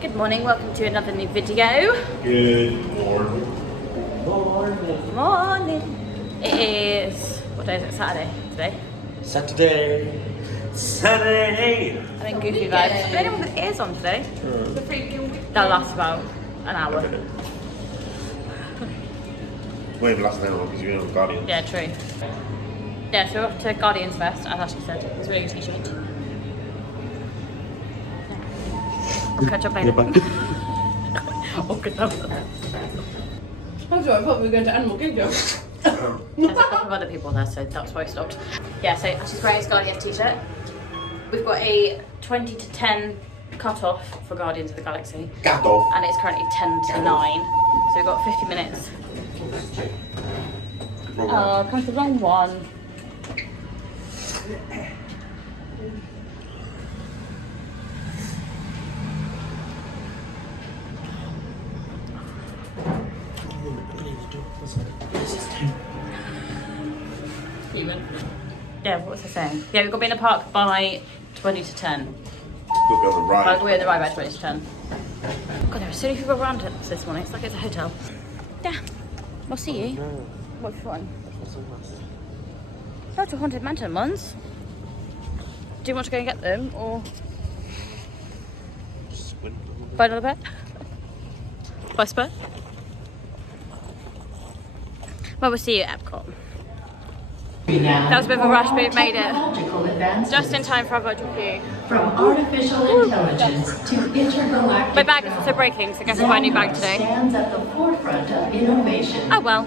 Good morning, welcome to another new video. Good morning. Morning. It is, what day is it? Saturday today? Saturday. I'm in goofy vibes. Is there anyone with ears on today? That'll last about an hour. Wait, the last hour because you're on Guardian. Yeah, true. Yeah, so we're off to Guardians Fest, as Ashley said. It's a really good t-shirt. I'll catch up later. Oh, good enough. I thought we were going to Animal Kingdom. There's a couple of other people there, so that's why I stopped. Yeah, so Ashley's wearing his Guardians t-shirt. We've got a 20 to 10 cut-off for Guardians of the Galaxy. Cut off. And it's currently 10 to 9. So we've got 50 minutes. Oh, come to the wrong one. Yeah, what was I saying? Yeah, we've got to be in the park by 20 to 10. We'll go on the ride. We're in the ride by 20 to 10. God, there are so many people around us this morning. It's like it's a hotel. Yeah, we'll see you. What fun. Lots of Haunted Mansion ones. Do you want to go and get them, or buy another pair? Buy a spare? Well, we'll see you at Epcot. That was a bit of a rush, but we've made it just in time for our virtual queue. From artificial intelligence to intergalactic. My bag is also breaking, so I guess I'll buy a new bag today. Stands at the forefront of innovation. Oh well.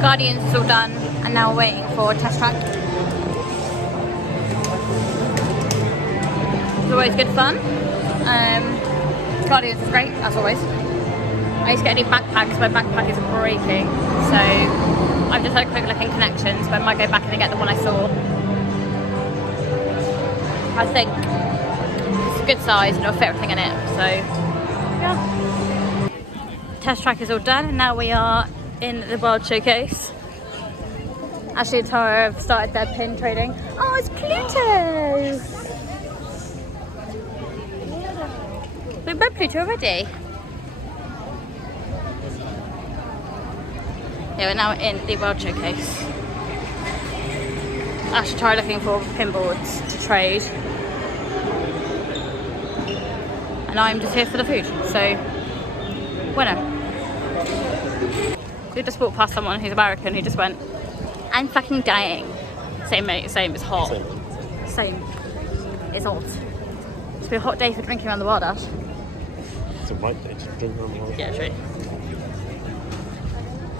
Guardians is all done, and now we're waiting for test track. It's always good fun. Guardians is great, as always. I need to get a new backpack because my backpack is breaking. So I've just had a quick look in Connections, but I might go back in and get the one I saw. I think it's a good size and it'll fit everything in it. So yeah. Test track is all done, and now we are in the World Showcase. Ashley and Tara have started their pin trading. Oh, it's Pluto! We've met Pluto already. Yeah, we're now in the World Showcase. Ash and Tara looking for pin boards to trade. And I'm just here for the food, so winner. We just walked past someone who's American who just went, I'm fucking dying. Same mate, same, it's hot. Same. It's hot. It's been a hot day for drinking around the world, Ash. It's a right day to drink around the world. Yeah, true.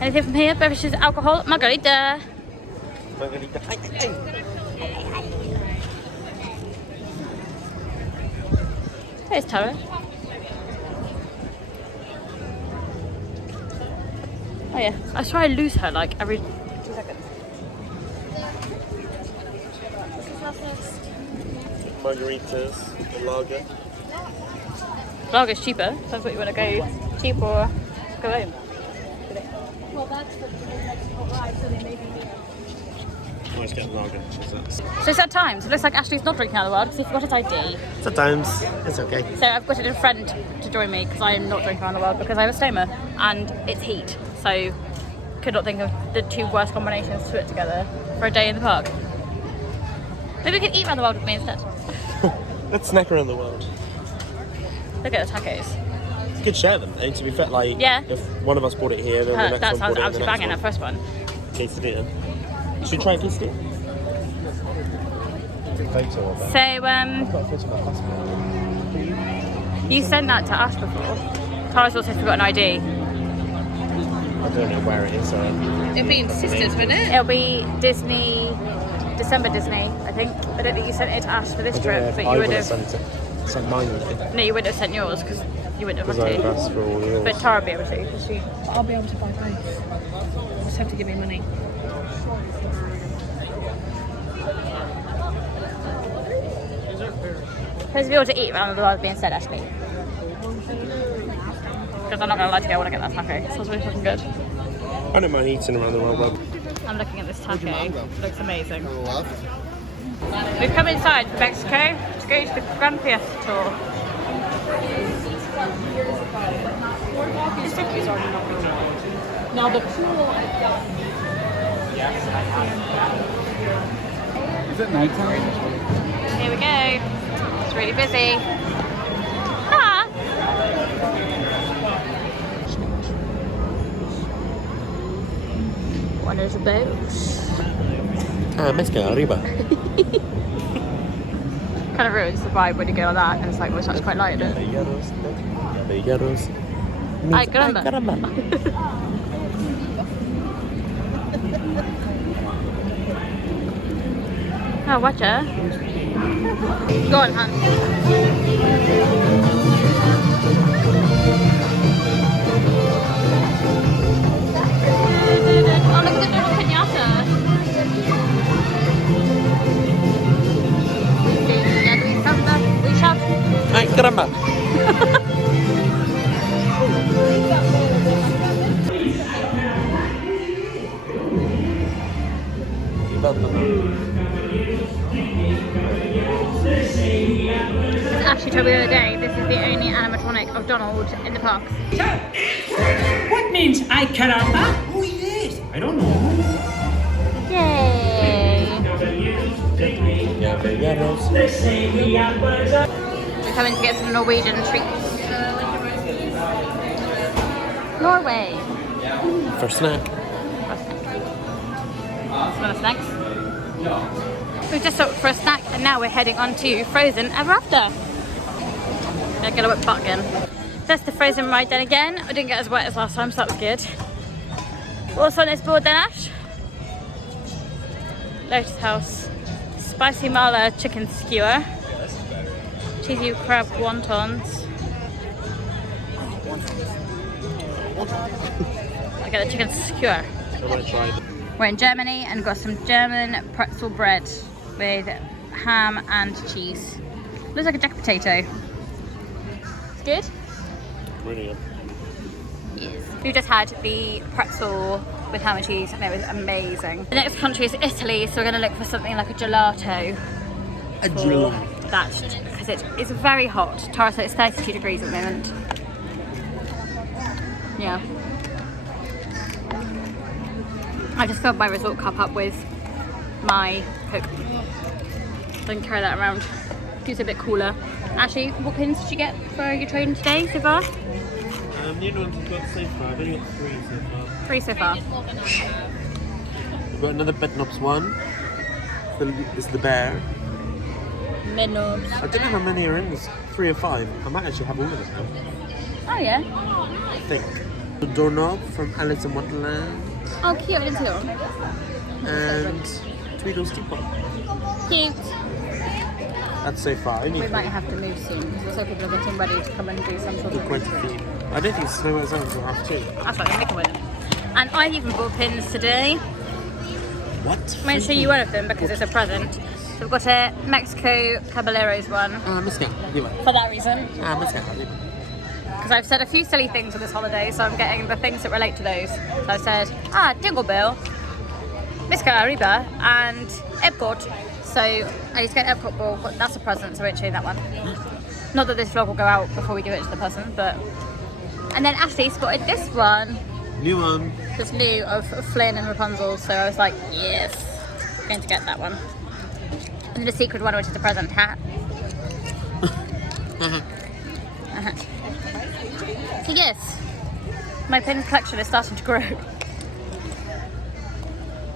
Anything from here? Beverages, alcohol? Margarita. There's Tara. Oh yeah, I try to lose her like every 2 seconds. Margaritas, a lager. Lager's cheaper, so that's what you want to go cheap or go home. Well, that's for the next ride, so they may be here. I always get a lager. So it's at times. It looks like Ashley's not drinking out of the world because he forgot his ID. Sometimes it's okay. So I've got a friend to join me because I am not drinking around the world because I have a stoma and it's heat. So could not think of the two worst combinations to put together for a day in the park. Maybe we could eat around the world with me instead. Let's snack around the world. Look at the tacos. You could share them, though, to be fair. Like, Yeah. if one of us bought it here, then the next That one sounds bought it absolutely banging, that first one. Quesadilla. Should we try a quesadilla? So, you sent that to Ash before. Tara's also forgot an ID. I don't know where it is, so... It'd be in Sisters, wouldn't it? It'll be December Disney, I think. I don't think you sent it to Ash for this trip, but you would have... sent mine with it. No, you wouldn't have sent yours because you wouldn't have Because I had asked to. for all yours. But Tara would be able to because she... I'll be able to buy both. just have to give me money. There's people to eat around the world being said, actually. Because I'm not gonna lie to you, I want to get that taco. It sounds really fucking good. I don't mind eating around the world. Well. I'm looking at this taco. It looks amazing. We've come inside Mexico to go to the Grand Fiesta tour. Now the pool. Is it nighttime? Here we go. It's really busy. Ah! One of the boats. Mezcal arriba. Kind of ruins the vibe when you go like that, and it's like, well, it's actually quite light, isn't it? Caballeros. Ay, caramba. Oh, watch her. Go on, Han. Oh, look at the little pinata. We shout. Ay, caramba. Ashley told me the other day, this is the only animatronic of Donald in the park. What means ay caramba? Who is this? I don't know. Yay! Caballeros. We're coming to get some Norwegian treats. Norway! For snack. Some other snacks. We've just stopped for a snack and now we're heading on to Frozen Ever After. I'm gonna get a wet butt again. That's the Frozen ride then again. I didn't get as wet as last time, so that was good. What's on this board then, Ash? Lotus House. Spicy mala chicken skewer. Cheesy crab wontons. I get the chicken skewer. I might try. We're in Germany and got some German pretzel bread with ham and cheese. Looks like a jacket potato. It's good? Really good. Yes. We just had the pretzel with ham and cheese and it was amazing. The next country is Italy, so we're going to look for something like a gelato. A gelato. That, because it's very hot. Tara said it's 32 degrees at the moment. Yeah. I just filled my resort cup up with my Coke. So I can carry that around. Keeps it a bit cooler. Actually, what pins did you get for your trading today so far? The only ones we've got so far, I've only got 3 so far. 3 so far. We've got another Bedknobs one. It's the bear. Midnobs. I don't know how many are in this. 3 or 5. I might actually have all of them now. Oh yeah. I think. The doorknob from Alice in Wonderland. Oh cute, I didn't see that one. And Tweedle's teapot. Cute. That's so far. Only We might 3. have to move soon because also people are getting ready to come and do some sort of... Quite a few. I don't think Snow White's out until half 2. That's what I'm making with them. And I've even bought pins today. What? I'm going to show you one of them because it's a present. So we've got a Mexico Caballeros one Mezcal. Arriba. for that reason. Mezcal. Arriba. Because I've said a few silly things on this holiday, so I'm getting the things that relate to those. So I've said, Dingle Bell, Mezcal Arriba, and Epcot. So I used to get Epcot ball, but that's a present, so I won't show you that one. Not that this vlog will go out before we give it to the person, but... And then Ashley spotted this one. New one. This new of Flynn and Rapunzel, so I was like, yes, I'm going to get that one. And then the secret one, which is a present hat. So yes, my pin collection is starting to grow.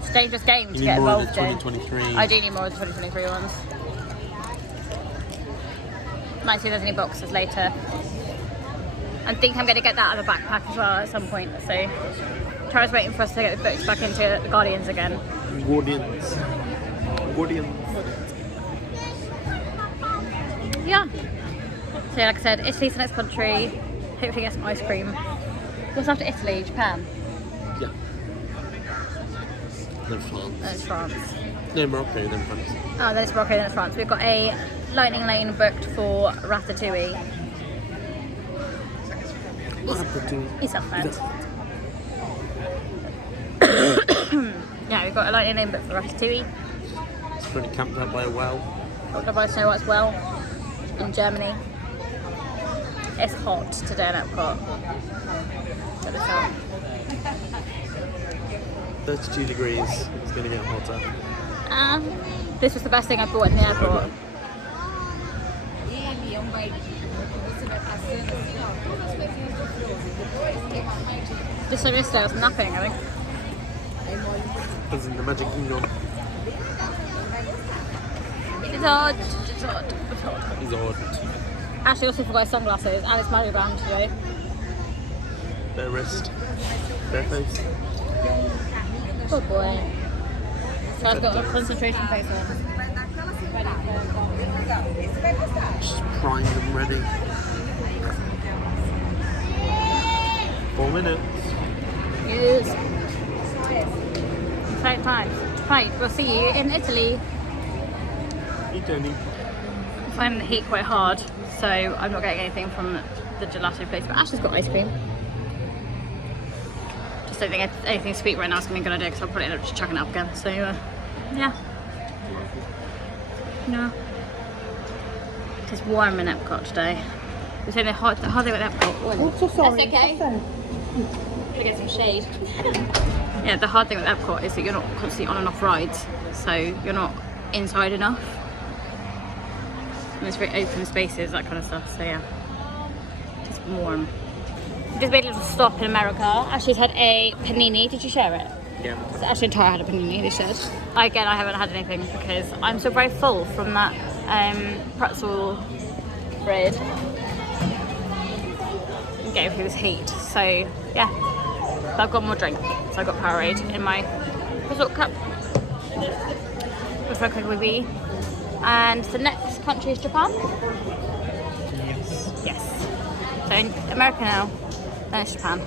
It's a dangerous game to You get need more of the involved in. 2023. I do need more of the 2023 ones. Might see if there's any boxes later. I think I'm going to get that out of the backpack as well at some point. So Tara's waiting for us to get the books back into the Guardians again. Guardians. Yeah. So like I said, Italy's the next country. Hopefully get some ice cream. What's after Italy? Japan? Yeah. Then France. Then it's France. No, Morocco, then France. Oh, then it's Morocco, then it's France. We've got a lightning lane booked for Ratatouille. It's not bad. Yeah, we've got a lightning lane booked for Ratatouille. It's pretty camped out by a well. Got by Snow White's well in Germany. It's hot today in Epcot. Check this out. 32 degrees. It's going to get hotter. This was the best thing I bought in the airport. Just so yesterday I was napping, I think. Because in the Magic Kingdom. It's odd. It's odd. It's odd. It's odd. Ashley also forgot his sunglasses and his Mario band today. Bare wrist. Bare face. Good boy. So I've got a concentration face on. Just primed and ready. 4 minutes. Yes. Exciting times. Right, we'll see you in Italy. Eat any. I'm finding the heat quite hard, so I'm not getting anything from the gelato place, but Ashley's got ice cream. Just don't think anything sweet right now is going to be a good idea because I'll probably end up just chucking it up again. So, yeah. No. It's warm in Epcot today. We're saying the hard thing with Epcot. I'm so sorry. That's okay. Gonna get some shade. Yeah, the hard thing with Epcot is that you're not constantly on and off rides, so you're not inside enough. And it's very open spaces, that kind of stuff, so yeah. Just warm. We just made a little stop in America. Ashley's had a panini. Did you share it? Yeah. So Ashley and Tara had a panini, they shared. Again, I haven't had anything because I'm so very full from that pretzel bread. And getting through this heat, so yeah. But I've got more drink, so I've got Powerade in my resort cup. With a wee. And the next country is Japan? Yes. Yes. So in America now, then it's Japan.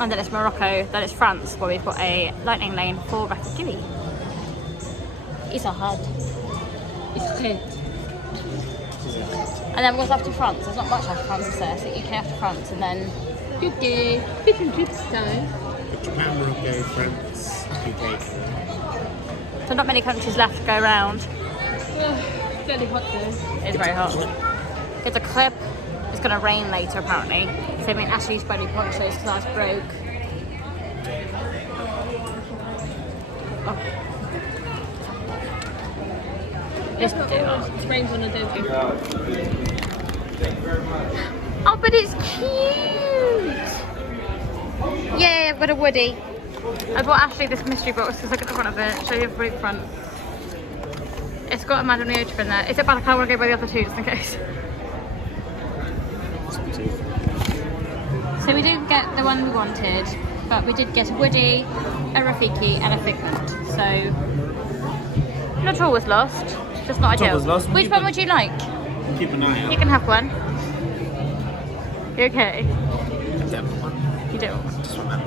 And then it's Morocco, then it's France, where we've got a lightning lane for Ratatouille. It's so hard. It's good. And then what's after France? There's not much after France, is there? So UK after France, and then UK. Fish and chips time. Japan, Morocco, France, UK. So not many countries left to go around. It's very hot though. It's very hot. It's a clip. It's going to rain later apparently. So I mean Ashley's body ponchos because ours broke. Oh. Let's do it. It rains on a day. Oh, but it's cute! Yay, I've got a Woody. I bought Ashley this mystery box because look at the front of it. Show you the really front. It's got a Madame Leotra in there. Is it bad? I want to go by the other two just in case. So we didn't get the one we wanted, but we did get a Woody, a Rafiki, and a Figment. So not all was lost, just not ideal. was lost. Which one would you like? Keep an eye out. You can have one. You okay? You do. Just one man.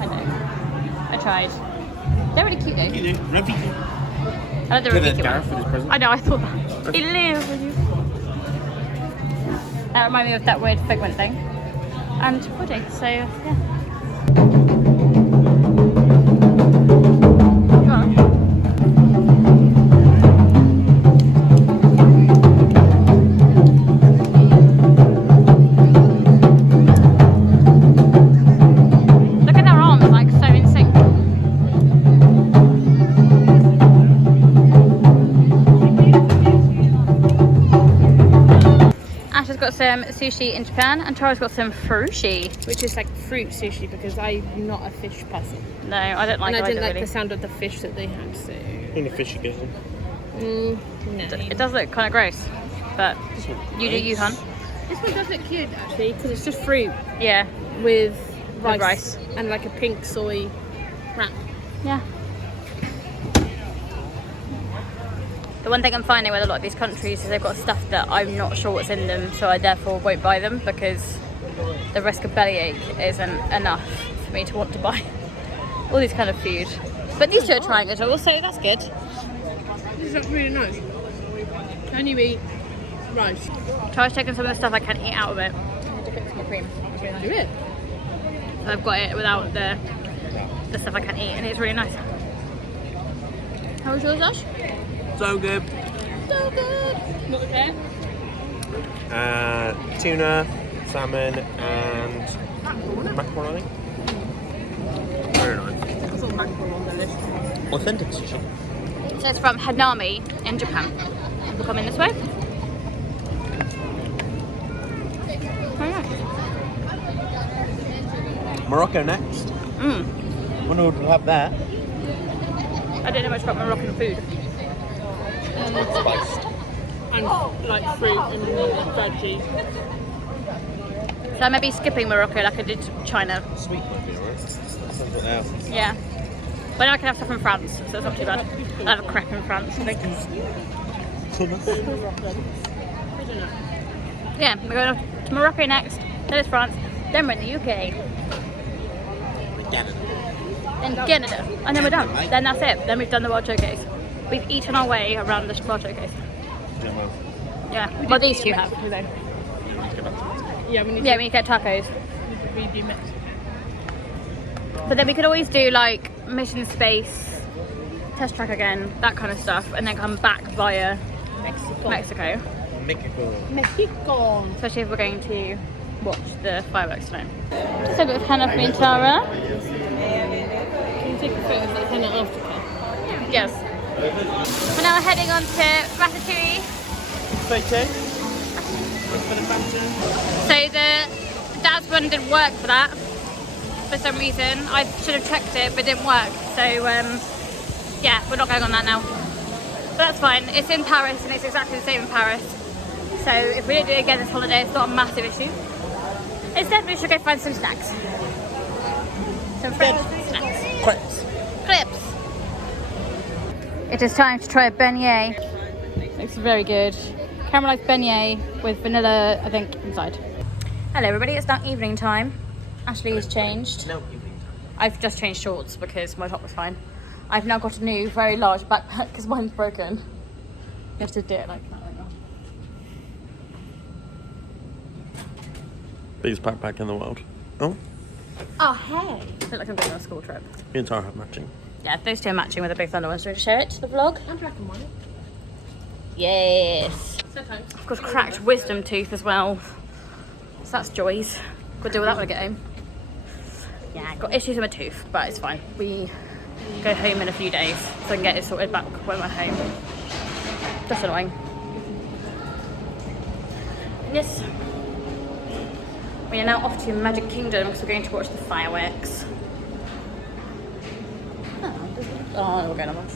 I know. I tried. They're really cute though. You do. Rafiki. I like the Give it Rafiki Gareth one. with his present. I know, I thought that. Hello. That reminded me of that weird Figment thing. And Woody, so yeah. Go on. Look at their arms, like so in sync. Ash has got some sushi in Japan and Tara's got some furushi. Which is like fruit sushi because I'm not a fish person. No, I don't like And it I didn't like really. the sound of the fish that they had, so. In a fishy girl. No. It does look kind of gross, but you do you, hun. This one does look cute actually because it's just fruit Yeah, with rice, rice. and like a pink soy wrap. yeah. The one thing I'm finding with a lot of these countries is they've got stuff that I'm not sure what's in them, so I therefore won't buy them because the risk of bellyache isn't enough for me to want to buy. all this kind of food. But these two are trying it all, so that's good. This is really nice. Can you eat rice? Try checking some of the stuff I can eat out of it. I had to fix my cream. It's really nice. Do it. So I've got it without the stuff I can eat, and it's really nice. How was yours, Josh? So good. So good. What was there? Tuna, salmon, and mackerel, I think. Very nice. That's all mackerel on the list. Authentic sushi. So it's from Hanami in Japan. We'll come in this way. Very nice. Morocco next. Wonder what we'll have there. I don't know much about Moroccan food. Spiced. And like fruit and veggies. So I may be skipping Morocco like I did China. Sweet might be alright. That's what they have. Yeah. But now I can have stuff from France, so it's not too bad. I'll have a crepe in France, I think. Yeah, we're going to Morocco next, then it's France, then we're in the UK. Then Canada. And then we're done. Then that's it. Then we've done the World Showcase. We've eaten our way around the World Showcase. Yeah, well. Yeah. Well, these two have. Yeah, we need Yeah, we need to get tacos. to redo mix. But then we could always do like Mission Space, test track again, that kind of stuff, and then come back via Mexico. Mexico. Especially if we're going to watch the fireworks tonight. Just a bit of Hannah for me and Tara. Can you take a photo of that henna aftercare? Yes. We're now heading on to Ratatouille. So the dad's one didn't work for that for some reason. I should have checked it, but it didn't work. So yeah, we're not going on that now. But that's fine. It's in Paris and it's exactly the same in Paris. So if we don't do it again this holiday, it's not a massive issue. Instead, we should go find some snacks. Some French snacks. Crepes. Clips. It is time to try a beignet. Looks very good. Caramelized beignet with vanilla, I think, inside. Hello everybody, it's now evening time. Ashley has changed. No evening time. I've just changed shorts because my top was fine. I've now got a new, very large backpack because mine's broken. You have to do it like that right now. Biggest backpack in the world. Oh, Oh, hey! I feel like I'm going on a school trip. me and Tara have matching. Yeah, those two are matching with a big thunder one. So share it to the vlog. And black and white. Yes! Sometimes. I've got a cracked wisdom tooth as well. So that's joys. Got to deal with that when I get home. Yeah, I've got issues with my tooth, but it's fine. We go home in a few days so I can get it sorted back when we're home. Just annoying. Yes. We are now off to Magic Kingdom because we're going to watch the fireworks. Oh, we're going on.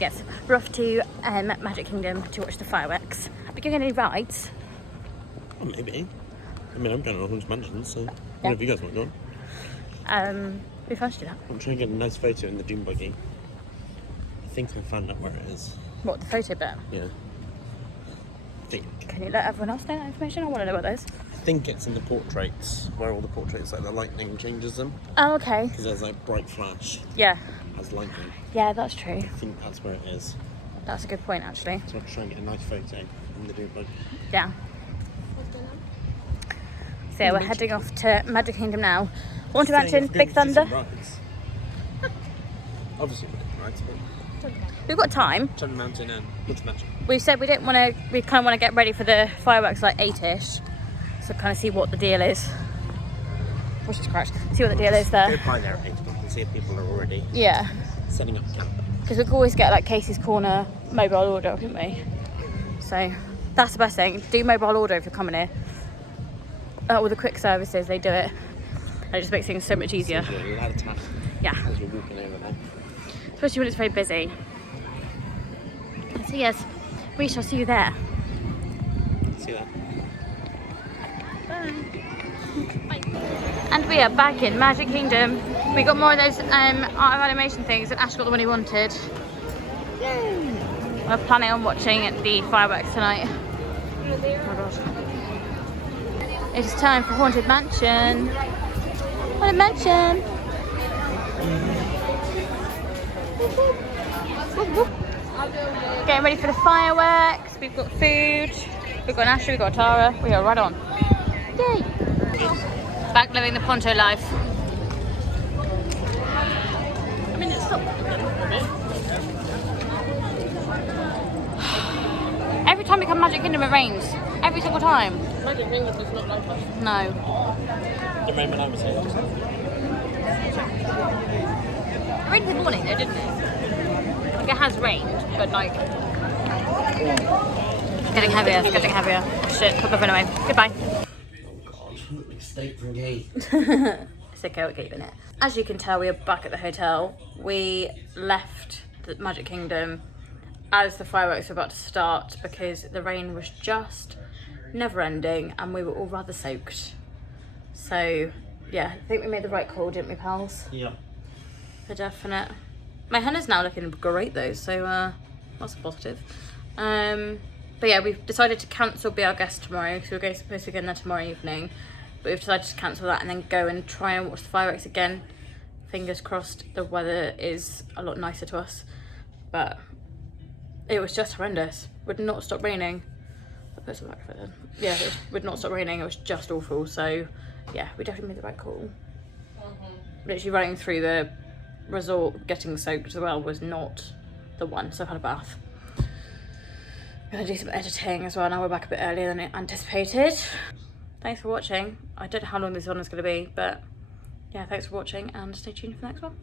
Yes, we're off to Magic Kingdom to watch the fireworks. Have you going any rides? Oh, maybe. I mean, I'm going on Haunted Mansion, so if you guys want to go on. It'd be fun to do that. I'm trying to get a nice photo in the Doom buggy. I think I found out where it is. What, the photo bit? Yeah. I think. Can you let everyone else know that information? I want to know what that is. I think it's in the portraits, where all the portraits, like the lightning changes them. Oh, okay. Because there's like bright flash Yeah. as lightning. Yeah, that's true. I think that's where it is. That's a good point, actually. So I'm trying to get a nice photo in the Doom buggy. Yeah. So we're heading off to Magic Kingdom now. Haunted Mansion, Big Thunder. Obviously, right? We've got time. Haunted Mountain and Haunted Mansion. We've said we don't want to. We kind of want to get ready for the fireworks like 8ish, so kind of see what the deal is. What's just crashed? See what the deal is Go there. by there at 8 o'clock and see if people are already Yeah, setting up camp. because we could always get like Casey's Corner mobile order, couldn't we? So that's the best thing. Do mobile order if you're coming here. All the quick services, they do it. And it just makes things so much easier. So you'll have a tap Yeah, as you're walking over there. especially when it's very busy. So yes, we shall see you there. See that? And we are back in Magic Kingdom. We got more of those art of animation things, and Ash got the one he wanted. Yay! We're planning on watching the fireworks tonight. Oh my god. It is time for Haunted Mansion. Haunted Mansion. Getting ready for the fireworks. We've got food. We've got Ashley, we've got Tara. We are right on. Yay! Back living the Ponto life. I mean, it's still a bit. Every time we come Magic Kingdom, it rains. Every single time. Magic Kingdom is not like us. No. The rain when I was here. It rained in the morning though, didn't it? Like it has rained, but like... It's getting heavier, it's getting heavier. Oh, shit, put my phone away. Goodbye. Oh God, mistake from gay. It's okay, we'll keep in it. As you can tell, we are back at the hotel. We left the Magic Kingdom as the fireworks were about to start because the rain was just never ending and we were all rather soaked. So yeah, I think we made the right call, didn't we, pals? Yeah. For definite. My henna's now looking great though, so that's a positive. But yeah, we've decided to cancel Be Our Guest tomorrow because we were supposed to be going there tomorrow evening. But we've decided to cancel that and then go and try and watch the fireworks again. Fingers crossed the weather is a lot nicer to us. But it was just horrendous. Would not stop raining. I'll put some back for then. Yeah, it would not stop raining. It was just awful. So yeah, we definitely made the right call. Literally running through the resort, getting soaked as well was not the one. So I've had a bath. Gonna do some editing as well. Now we're back a bit earlier than anticipated. Thanks for watching. I don't know how long this one is going to be, but yeah, thanks for watching and stay tuned for the next one.